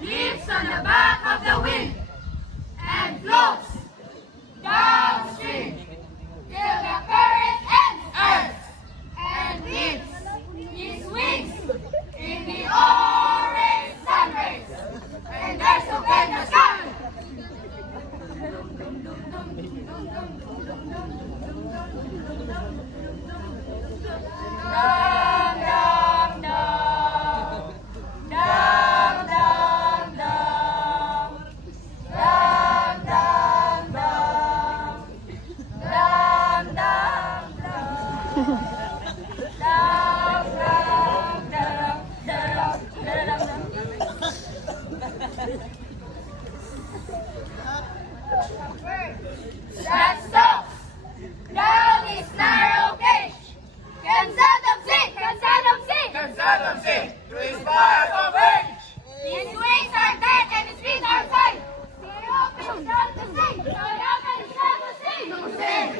Lives on the back of the wind and floats downstream till the current ends earth and leaves his wings in the orange sun rays, and there's open the sky. Dum dum dum, dum dum dum, dum dum dum, dum dum dum, dum that stops down his narrow cage. Cansadam sing, cansadam sing, Cansadam sing to inspire of age. His wings are dead and his feet are fine. He opens out to sing, he opens out to sing. To sing.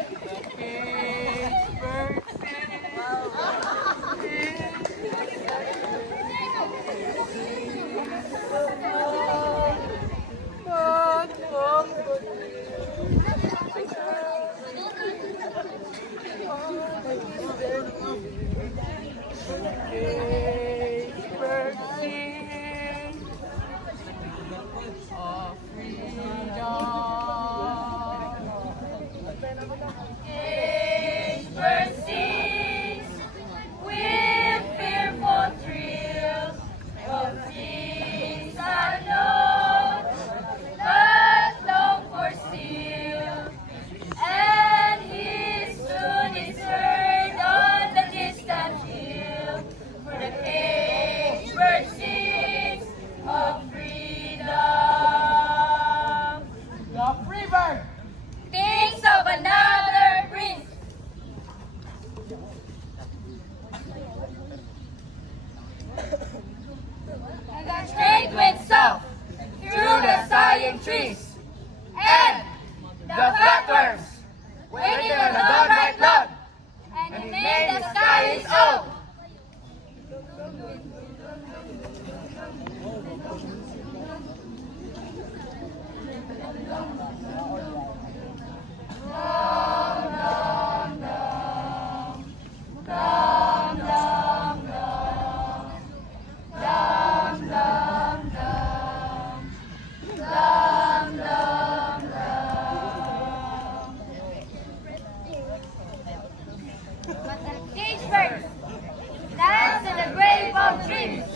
Cage bird sings with fearful thrill of things unknown, but long for still. And his tune is heard on the distant hill, for the cage bird sings of freedom. The free bird. Thinks of another prince. Straight went south through the sighing trees, and the flappers waiting on the downright cloud, and he made the sky his own. Cage bird lands in the grave of dreams.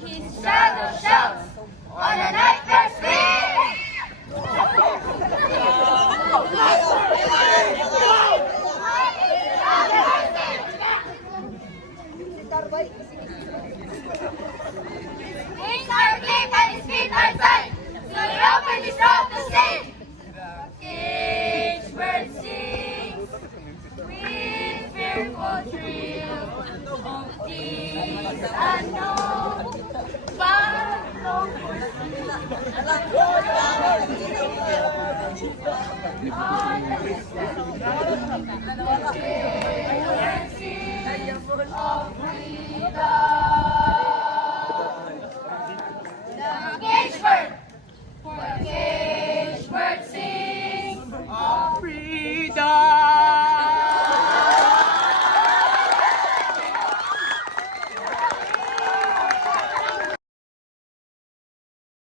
His shadow shouts on a nightmare's wing. Wings are deep and his feet are tight, so he opened his mouth to sing. Cage bird sings with fearful thrill of things unknown, but long for still. On the distant of freedom. The cage bird, for the cage